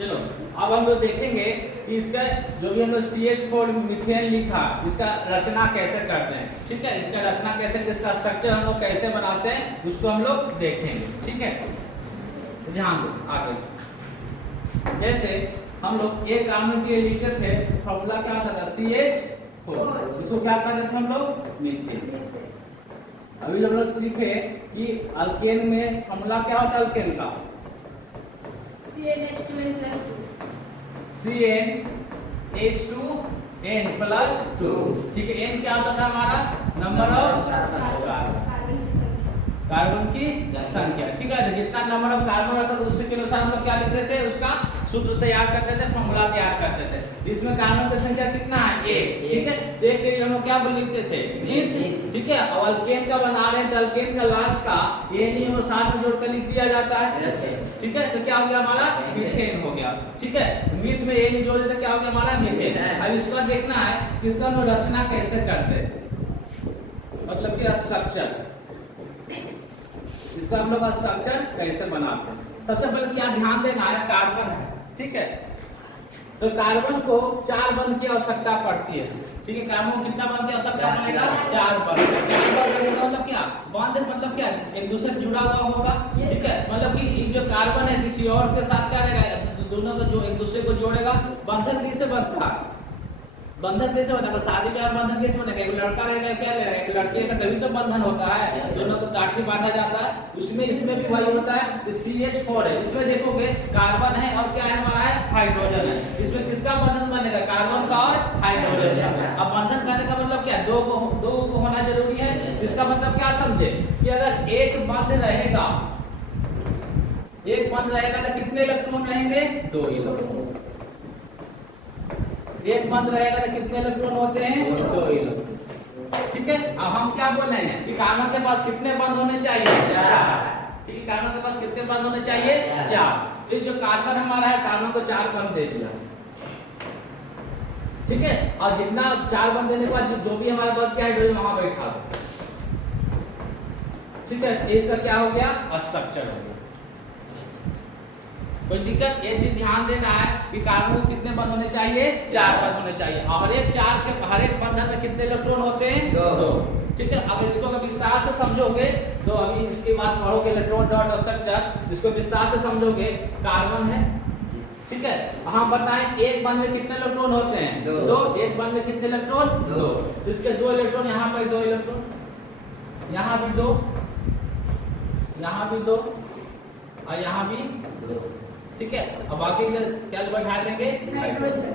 चलो अब हम लोग देखेंगे कि इसका जो भी हम लोग CH4 मीथेन लिखा इसका रचना कैसे करते हैं। ठीक है, इसका रचना कैसे, इसका स्ट्रक्चर हम लोग कैसे बनाते हैं उसको हम लोग देखेंगे। ठीक है, तो ध्यान दो आगे। जैसे हम लोग एक काम के लिए लिखते थे, फॉर्मूला क्या आता था CH4, इसको क्या कहते थे हम लोग मीथेन। अभी हम लोग सीखे कि अल्केन में फॉर्मूला क्या होता है अल्केन का CnH2n+2। ठीक है, n क्या होता था हमारा नंबर ऑफ कार्बन की संख्या। ठीक है, जितना नंबर ऑफ कार्बन रहता था उसके अनुसार हम लोग क्या लिखते थे, उसका सूत्र तैयार करते थे, फॉर्मूला तैयार करते थे। इसमें कार्बन की संख्या कितना है 1। ठीक है, तो एक के लिए हम लोग क्या लिखते थे मीथ। ठीक है, और अल्केन का बना रहे हैं तो अल्केन का लास्ट का n ही हम साथ में जोड़कर लिख दिया जाता है। ठीक है, तो क्या हो गया हमारा मीथेन हो गया। ठीक है, मीथ में n जोड़ देते क्या हो गया हमारा मीथेन। अब इसका देखना है कि इसका हम रचना कैसे करते हैं, मतलब कि स्ट्रक्चर, इसका हम लोग स्ट्रक्चर कैसे बनाते हैं। सबसे पहले क्या ध्यान देना है, कार्बन है। ठीक है, तो कार्बन को 4 बंध की आवश्यकता पड़ती है। ठीक है, कार्बन को कितना बंध की आवश्यकता पड़ेगा 4 बंध। 4 बंध का मतलब क्या, बंध मतलब क्या, एक दूसरे से जुड़ा हुआ होगा। ठीक है, मतलब कि ये जो कार्बन है किसी और के साथ क्या रहेगा, दोनों को जो एक दूसरे को जोड़ेगा। बंधन कैसे बनता है, बंधन कैसे बनेगा, शादी ब्याह बंधन कैसे बनेगा, एक लड़का रहेगा क्या रहेगा, एक लड़की का, तभी तो बंधन होता है, दोनों को काठी बांधा जाता है। उसमें इसमें भी वही होता है। तो CH4 है, इसमें देखोगे कार्बन है और क्या है हमारा है हाइड्रोजन है। इसमें किसका बंधन बनेगा, कार्बन का और हाइड्रोजन का। अब बंधन करने का मतलब क्या, दो को होना जरूरी है। इसका मतलब क्या समझे कि अगर एक बंध रहेगा, एक बंध रहेगा तो कितने इलेक्ट्रॉन रहेंगे 2 इलेक्ट्रॉन। एक बंध रहेगा तो कितने इलेक्ट्रॉन होते हैं 2 इलेक्ट्रॉन। ठीक है, अब हम क्या बोल रहे हैं कि कार्बन के पास कितने बंध होने चाहिए 4। ठीक है, कार्बन के पास कितने बंध होने चाहिए 4। तो जो कार्बन हमारा है, कार्बन को 4 बंध दे दिया। ठीक है, और जितना 4 बंध देने के बाद जो भी हमारा बच गया हाइड्रोजन वहां बैठा दो। ठीक है, इसका क्या हो गया स्ट्रक्चर हो गया। कोई दिक्कत, ये चीज ध्यान देना है कि कार्बन को कितने बंध होने चाहिए 4 बंध होने चाहिए। और हर एक बंधन में कितने इलेक्ट्रॉन होते हैं 2। ठीक है, अगर इसको अगर विस्तार से समझोगे तो अभी इसके बाद पढ़ोगे इलेक्ट्रॉन डॉट स्ट्रक्चर, इसको विस्तार से समझोगे। कार्बन है, ठीक है, हम बताएं एक बंध में कितने इलेक्ट्रॉन होते हैं 2। एक बंध में कितने इलेक्ट्रॉन 2। तो इसके 2 इलेक्ट्रॉन, यहाँ पर 2 इलेक्ट्रॉन, यहाँ भी 2, यहाँ भी 2 और यहाँ भी 2। ठीक है, अब बाकी क्या बैठा देंगे हाइड्रोजन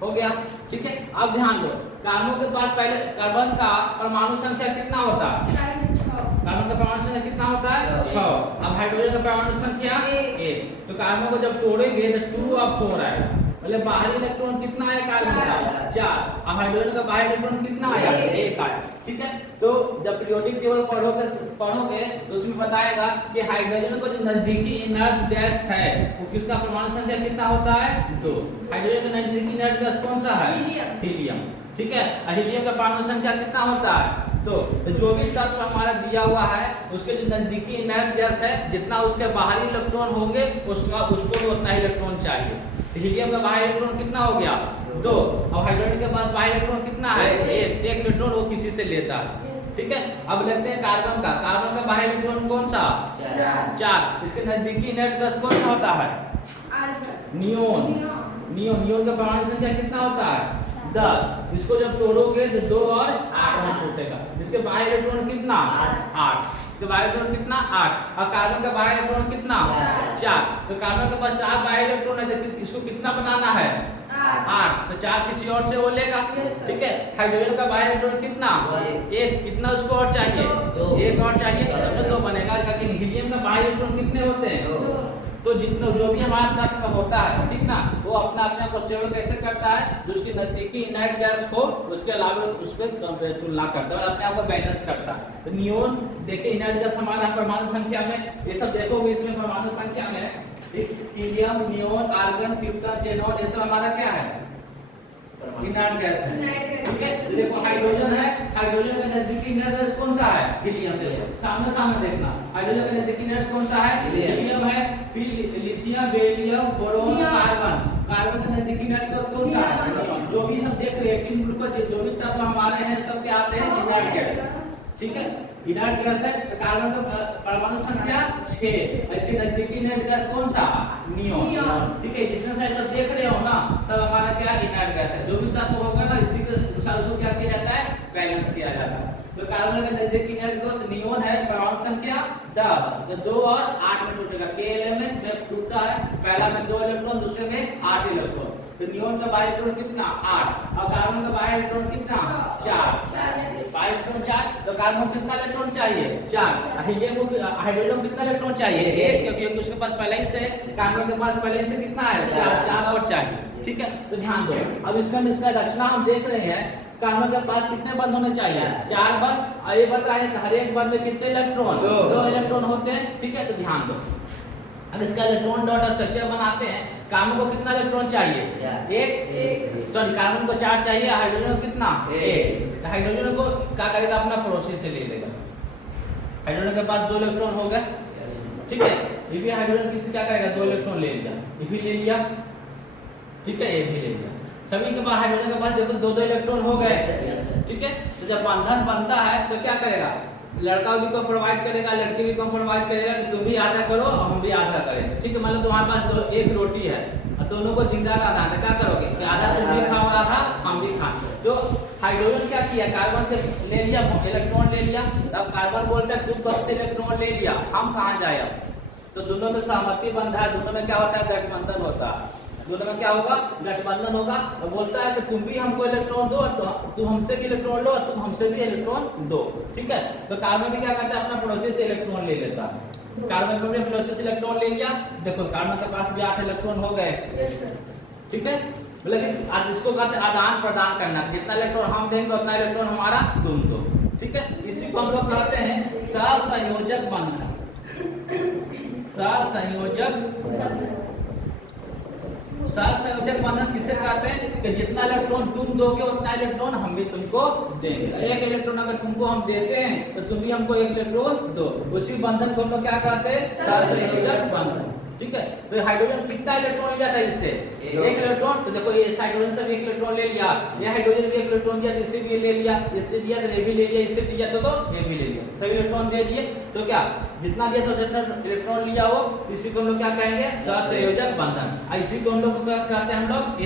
हो गया। ठीक है, अब ध्यान दो, कार्बन के पास पहले कार्बन का परमाणु संख्या कितना होता है, कार्बन का परमाणु संख्या कितना होता है 6। अब हाइड्रोजन का परमाणु संख्या 1। तो कार्बन को जब तोड़ेंगे तो 2 और 4 आएगा, मतलब बाहरी इलेक्ट्रॉन कितना आया कार्बन का 4। अब हाइड्रोजन का बाहरी इलेक्ट्रॉन कितना आया 1 आया। ठीक है, तो जब पीरियोडिक टेबल पढ़ोगे तो उसमें बताएगा कि हाइड्रोजन को जो नजदीकी इनर्ट गैस है वो किसका परमाणु संख्या कितना होता है 2। हाइड्रोजन का नजदीकी इनर्ट गैस कौन सा है हीलियम। ठीक है, हीलियम का परमाणु संख्या कितना होता है तो जो भी तत्व हमारा दिया हुआ है उसके जो नजदीकी इनर्ट गैस है, जितना उसके बाहरी इलेक्ट्रॉन होंगे उसको उतना ही इलेक्ट्रॉन चाहिए। हीलियम का बाहरी इलेक्ट्रॉन कितना हो गया 2, और हाइड्रोजन के पास बाहरी इलेक्ट्रॉन कितना है 1 इलेक्ट्रॉन वो किसी से लेता है। ठीक है, अब लेते हैं कार्बन का। कार्बन का बाहरी इलेक्ट्रॉन कौन सा 4। इसके नजदीकी इनर्ट गैस कौन सा होता है नियोन। नियोन का परमाणु संख्या कितना होता है 10। इसको जब तोड़ोगे तो 2 और 8 में छूटेगा। इसके बाहरी इलेक्ट्रॉन कितना 8। इसके बाहरी इलेक्ट्रॉन कितना 8। और कार्बन का बाहरी इलेक्ट्रॉन कितना 4। तो कार्बन के पास 4 बाहरी इलेक्ट्रॉन है, तो इसको कितना बनाना है 8। तो 4 किसी और से वो लेगा। ठीक है, हाइड्रोजन का बाहरी इलेक्ट्रॉन कितना 1। कितना उसको और चाहिए 1 और चाहिए, तो 2 बनेगा। लेकिन हीलियम का बाहरी इलेक्ट्रॉन कितने होते हैं तो जितना जो भी हमारा तत्व होता है, ठीक ना, वो अपना अपने को स्टेबल कैसे करता है, जो उसकी नजदीकी इनर्ट गैस को उसके अलावा उस पर तुलना करता है, अपने आप को बैलेंस करता है। तो नियोन देखिए इनर्ट गैस हमारा परमाणु संख्या में, ये सब देखोगे इसमें परमाणु संख्या में helium, neon, argon, krypton, xenon, ये सब हमारा क्या है इनर्ट गैस है। ठीक है, देखो हाइड्रोजन है, हाइड्रोजन का नजदीकी इनर्ट गैस कौन सा है हीलियम। सामने सामने देखना, हाइड्रोजन का नजदीकी इनर्ट कौन सा है हीलियम है। फिर lithium beryllium, boron, carbon. Carbon के नजदीकी इनर्ट कौन सा है? नियॉन। जो भी हम देख रहे हैं तीन ग्रुप पर जो भी तत्व हमारे हैं सब क्या आते हैं? Inert gas. ठीक है, इनर्ट गैस है तो कार्बन का परमाणु संख्या 6, इसके नजदीकी इनर्ट गैस कौन सा? नियॉन। ठीक है, जितने सारे सब देख रहे हो ना सब हमारा क्या इनर्ट गैस है। जो भी तत्व होगा ना इसी के अनुसार उसको क्या किया जाता है? बैलेंस किया जाता है। तो कार्बन का नजदीकी इनर्ट गैस नियॉन है, परमाणु संख्या 10, तो 2 और 8 में टूटेगा। के एलिमेंट में टूटता है, पहला में 2 इलेक्ट्रॉन, दूसरे में 8 इलेक्ट्रॉन। तो नियॉन का बाहरी इलेक्ट्रॉन कितना? 8, और कार्बन का बाहरी इलेक्ट्रॉन कितना? 4। बाहरी इलेक्ट्रॉन 4, तो कार्बन कितना इलेक्ट्रॉन चाहिए? 4। हीलियम को हाइड्रोजन कितना इलेक्ट्रॉन चाहिए? 1, क्योंकि उसके पास पहले ही से, कार्बन के पास पहले से कितना है? 4 और चाहिए। ठीक है, तो ध्यान दो। अब इसका रचना हम देख रहे हैं, कार्बन के पास कितने बंध होने चाहिए? 4 बंध, और ये बताएं हर एक बंध में कितने इलेक्ट्रॉन? 2 इलेक्ट्रॉन होते हैं। ठीक है, तो ध्यान दो। अब इसका इलेक्ट्रॉन डॉट स्ट्रक्चर बनाते हैं। कार्बन को कितना इलेक्ट्रॉन चाहिए? 1। सॉरी, कार्बन को 4 चाहिए, हाइड्रोजन को कितना? 1। हाइड्रोजन को क्या करेगा? अपना पड़ोसी से ले लेगा। हाइड्रोजन के पास 2 इलेक्ट्रॉन हो गए। ठीक है, ये भी हाइड्रोजन किसी क्या करेगा? 2 इलेक्ट्रॉन ले लिया, ये भी ले लिया। ठीक है, ये भी ले लिया। सभी के पास हाइड्रोजन के पास देखो 2 इलेक्ट्रॉन हो गए। ठीक है, तो जब बंधन बनता है तो क्या करेगा? लड़का भी कॉम्प्रोमाइज करेगा, लड़की भी कॉम्प्रोमाइज करेगा कि तुम भी आधा करो और हम भी आधा करें। ठीक है, मतलब तुम्हारे पास एक रोटी है और दोनों को जिंदा रहना है, क्या करोगे? कि आधा तुम भी खाओ, आधा हम भी खा। तो हाइड्रोजन क्या किया? कार्बन से ले लिया, इलेक्ट्रॉन ले लिया। अब कार्बन बोलता है तुम कब से इलेक्ट्रॉन ले लिया, हम कहाँ जाए? अब तो दोनों में सहमति बंधा है, दोनों में क्या होता है? गठबंधन होता है। दोनों में क्या होगा? गठबंधन होगा। और बोलता है कि तुम भी हमको इलेक्ट्रॉन दो, तो तुम हमसे भी इलेक्ट्रॉन लो, और तुम हमसे भी इलेक्ट्रॉन दो। ठीक है, तो कार्बन भी क्या करता है? अपना पड़ोसी से इलेक्ट्रॉन ले लेता है। कार्बन ने पड़ोसी से इलेक्ट्रॉन ले लिया। देखो कार्बन के पास भी 8 इलेक्ट्रॉन हो गए। ठीक है, लेकिन आज इसको कहते हैं आदान प्रदान करना। जितना इलेक्ट्रॉन हम देंगे उतना इलेक्ट्रॉन हमारा तुम दो। ठीक है, इसी को हम लोग कहते हैं सहसंयोजक बंधन। सहसंयोजक बंधन किसे कहते हैं? कि जितना इलेक्ट्रॉन तुम दोगे उतना इलेक्ट्रॉन हम भी तुमको देंगे। 1 इलेक्ट्रॉन अगर तुमको हम देते हैं तो तुम भी हमको 1 इलेक्ट्रॉन दो। उसी बंधन को हम लोग क्या कहते हैं? सहसंयोजक बंधन। ठीक है, तो हाइड्रोजन कितना इलेक्ट्रॉन लिया था इससे? 1 इलेक्ट्रॉन। तो देखो ये हाइड्रोजन से 1 इलेक्ट्रॉन ले लिया, ये हाइड्रोजन भी 1 इलेक्ट्रॉन दिया, इससे भी ले लिया, इससे दिया तो ये भी ले लिया, इससे दिया तो ये भी ले लिया, सभी इलेक्ट्रॉन दे दिए। तो क्या जितना दिया तो जितना इलेक्ट्रॉन लिया हो, इसी को हम लोग क्या कहेंगे? सहसंयोजक बंधन। इसी को हम लोग क्या कहते हैं? हम लोग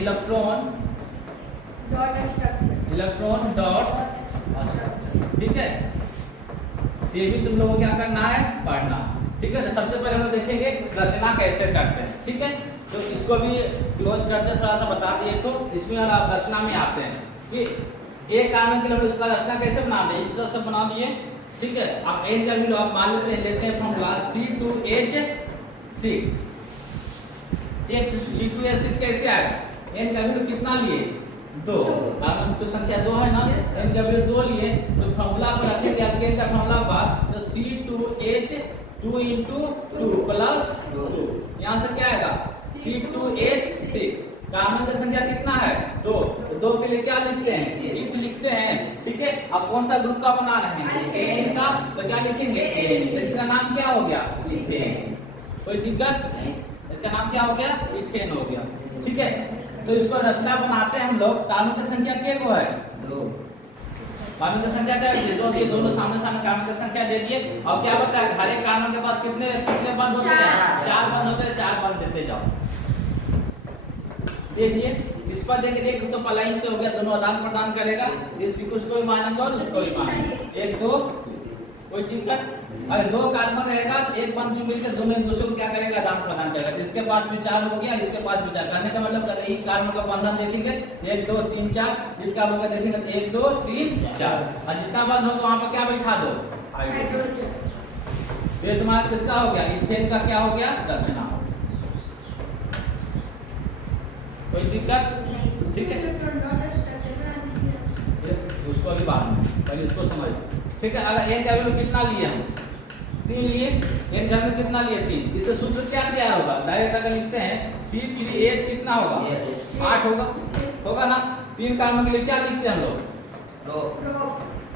इलेक्ट्रॉन डॉट। ठीक है, ये भी तुम लोगों को क्या करना है? पढ़ना। ठीक है, तो सबसे पहले हम लोग देखेंगे रचना कैसे करते हैं। ठीक है, तो इसको भी क्लोज करते हैं, थोड़ा सा बता दिए। तो इसमें रचना में आते हैं कि एक कार्बन के लिए इसका रचना कैसे बना दें, इस तरह से बना दिए। ठीक है, अब एन का भी लो आप मान लेते हैं फॉर्मूला C2H6। C2H6 कैसे आएगा? एन का वैल्यू कितना लिए? 2। कार्बन की संख्या 2 है ना, एन का वैल्यू 2 लिए, तो फॉर्मूला पर रखेंगे आपके एन का फॉर्मूला पर, तो C2H2 × 2 + 2। यहाँ से क्या आएगा? C2H6। कार्बन की संख्या कितना है? 2। तो 2 के लिए क्या लिखते हैं? इथ लिखते हैं। ठीक है, अब कौन सा ग्रुप का बना रहे हैं? एन का, तो क्या लिखेंगे? एन। तो इसका नाम क्या हो गया? इथेन। कोई दिक्कत? इसका नाम क्या हो गया? इथेन हो गया। ठीक है, तो इसको रचना बनाते हैं हम लोग। कार्बन की संख्या कितनी है? 2। कार्बन की संख्या क्या है? 2 दिए, दोनों सामने कार्बन की संख्या दे दिए। और क्या होता है? हर एक कार्बन के पास कितने बंध होते हैं? 4 बंध होते हैं, 4 बंध देते जाओ। दे दिए, इस पर देंगे, देख तो पलाइन से हो गया, दोनों आदान प्रदान करेगा। इसको भी मानेंगे और उसको भी मानेंगे। 1 2, कोई दिक्कत? अगर 2 कार्बन रहेगा तो एक बंध जो मिलकर दोनों एक दूसरे को क्या करेगा? आदान प्रदान करेगा। तो इसके पास भी 4 हो गया, इसके पास भी 4। कहने का मतलब एक कार्बन का बंधन देखेंगे 1 2 3 4, इस कार्बन का देखेंगे तो 1 2 3 4, और जितना बंध होगा वहां पर क्या बैठा दो? हाइड्रोजन। ये तुम्हारा किसका हो गया? इथेन का क्या हो गया? रचना। कोई दिक्कत? ठीक है, उसको अभी बाद में, पहले इसको समझ। ठीक है, अगर एन का वैल्यू कितना लिए हम? 3 लिए। एन का वैल्यू कितना लिए? 3। इससे सूत्र क्या दिया होगा? डायरेक्ट अगर लिखते हैं C3H कितना होगा? 8 होगा ना। 3 कार्बन के लिए क्या लिखते हैं हम लोग?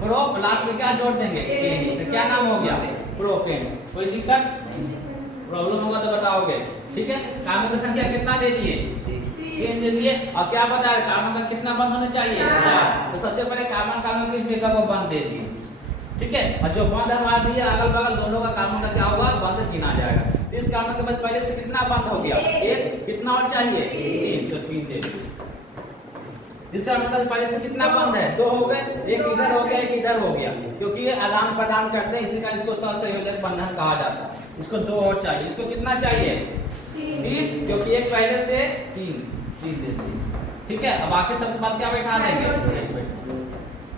प्रो। लास्ट में क्या जोड़ देंगे? एन। तो क्या नाम हो गया? प्रोपेन। कोई दिक्कत? प्रॉब्लम होगा तो बताओगे। ठीक है, कार्बन की संख्या कितना दे दिए? 3 दे दिए। और क्या बताया कार्बन का कितना बंध होना चाहिए? 4। तो सबसे पहले कार्बन कार्बन की जगह को बंध दे दिए, ठीक है। और जो बंध हमारा दिया अगल बगल दोनों का कार्बन का क्या होगा? बंध गिना जाएगा। तो इस कार्बन के पास पहले से कितना बंध हो गया? 1। कितना और चाहिए? 3। तो 3 दे दिए। इस कार्बन का पहले से कितना बंध है? 2 हो गए, एक इधर हो गया एक इधर हो गया, क्योंकि ये आदान प्रदान करते हैं, इसी का इसको सहसंयोजक बंधन कहा जाता है। इसको 2 और चाहिए। इसको कितना चाहिए? 3, क्योंकि एक पहले से 3 दे दिए, ठीक है। अब आके सबके बाद क्या बैठा देंगे?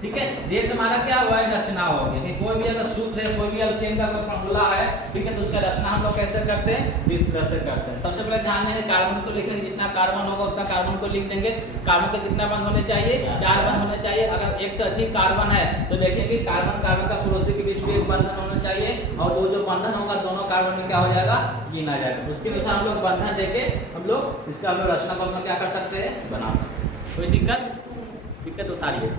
ठीक है, ये हमारा क्या हुआ है? रचना हो गया कि कोई भी अगर सूत्र है, कोई भी अल्केन का कोई फार्मूला है, ठीक है, तो उसका रचना हम लोग कैसे करते हैं? इस तरह से करते हैं। सबसे पहले ध्यान देंगे कार्बन को लिखेंगे, जितना कार्बन होगा उतना कार्बन को लिख देंगे। कार्बन के कितना बंध होने चाहिए? 4 बंध होने चाहिए। अगर एक से अधिक कार्बन है तो देखेंगे कार्बन कार्बन का पड़ोसी के बीच में एक बंधन होना चाहिए, और दो जो बंधन होगा दोनों कार्बन में क्या हो जाएगा? गिना जाएगा। उसके अनुसार हम लोग बंधन देके हम लोग इसका हम लोग रचना को हम लोग क्या कर सकते हैं? बना सकते हैं। कोई दिक्कत? दिक्कत उतारिए।